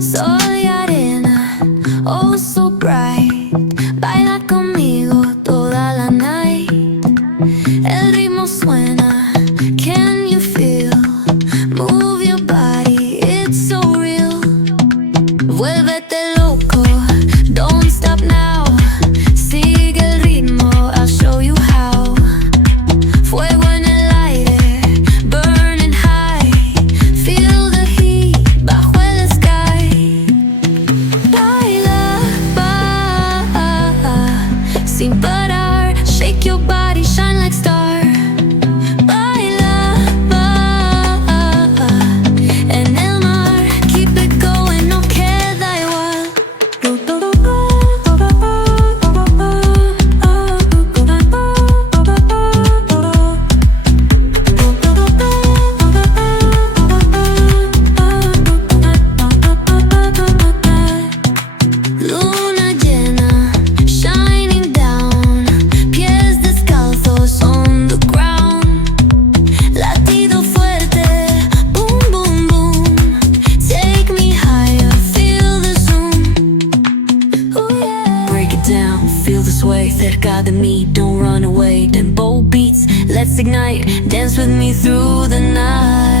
Soy arena, oh so bright. Baila conmigo toda la night. El ritmo suena, can you feel? Move your body, it's so real. Vuélvete loco, don't stop now. Sigue el ritmo, I'll show you how. Fuego en el aire, burning high. Feel the heat bajo el sky. Baila, sin parar. Shake your body, shine like star. Baila, en el mar. Keep it going, no queda igual. Luna llena, shining down. Pies descalzos on the ground. Latido fuerte, boom, boom, boom. Take me higher, feel the zoom. Ooh, yeah. Break it down, feel the sway. Cerca de mí, don't run away. Tempo beats, let's ignite. Dance with me through the night.